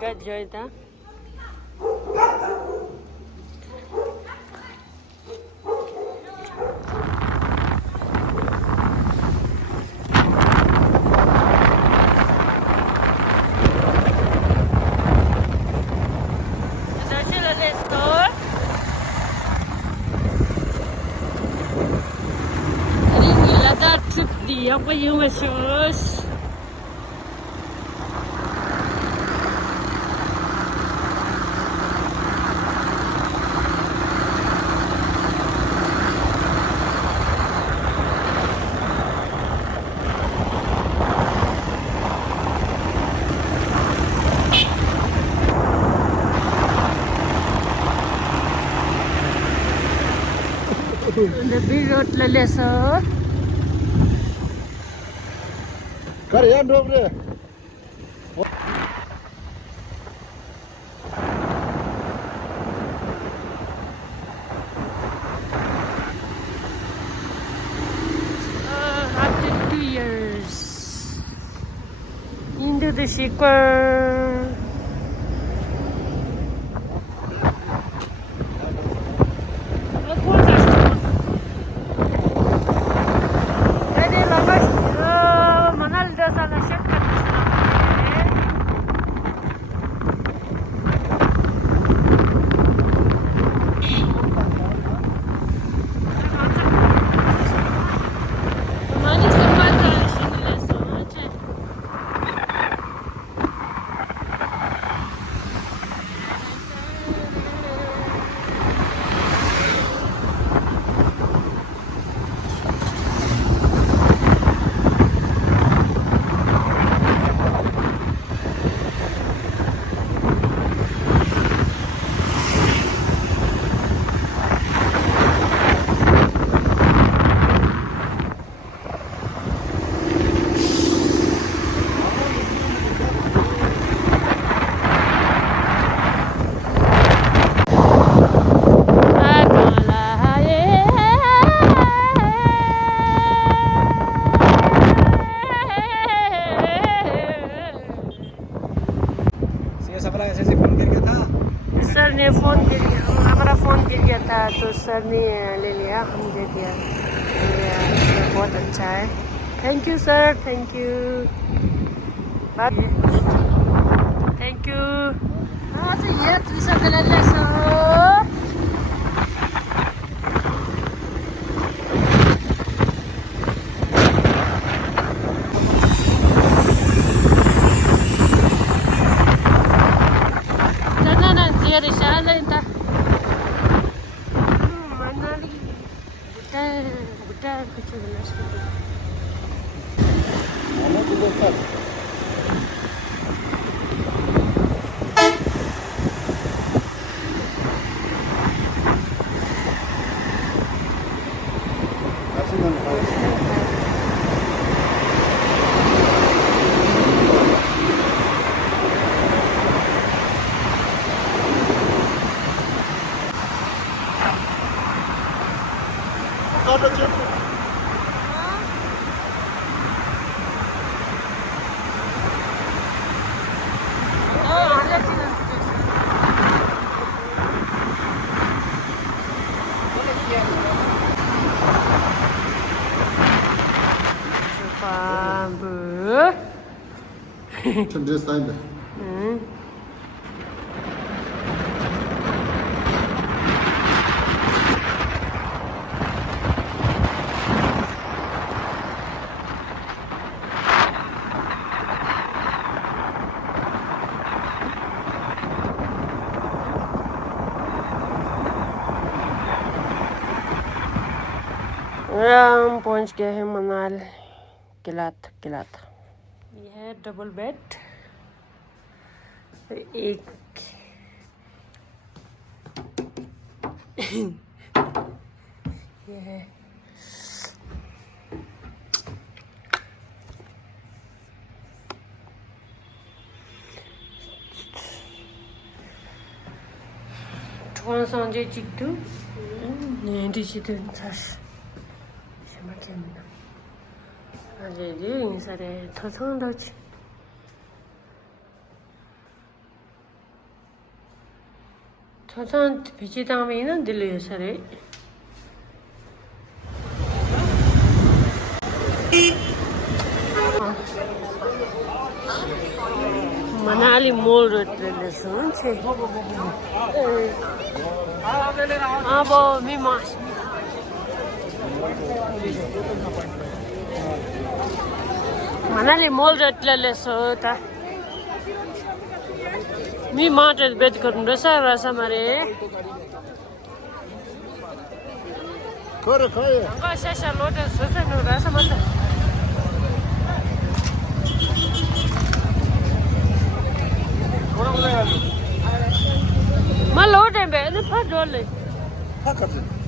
Get joy Apa yung masus? Lebih road lelesa. Kariyan dobre. After 2 years into the sequel. Sir ने phone कर दिया, हमारा phone गिर गया था तो सर ने ले लिया, हम दे दिया। बहुत अच्छा है, thank you sir, thank you, thank you. हाँ तो ये तुझे colour lasso Rishala ita. Manali. Buta kuchu belas kuchu. Mana tu besar? Kasihan harus. Just time. हम पहुंच गए हैं मनाल किलात। ये है डबल बेड, एक ये है Tuan Sanjay Chiktu, di situ macam mana? Jadi ini saya tonton dah. 저선 비지다미는 들려서래. Manali मोल रोड ले अब मनाली मोल रोड ले मी माटर बेद गर्नु रहेछ रसमारे Corre, corre. Enggak saya loda susah nu rasa mata. Malah loda be, ini apa dole? Hakikaten.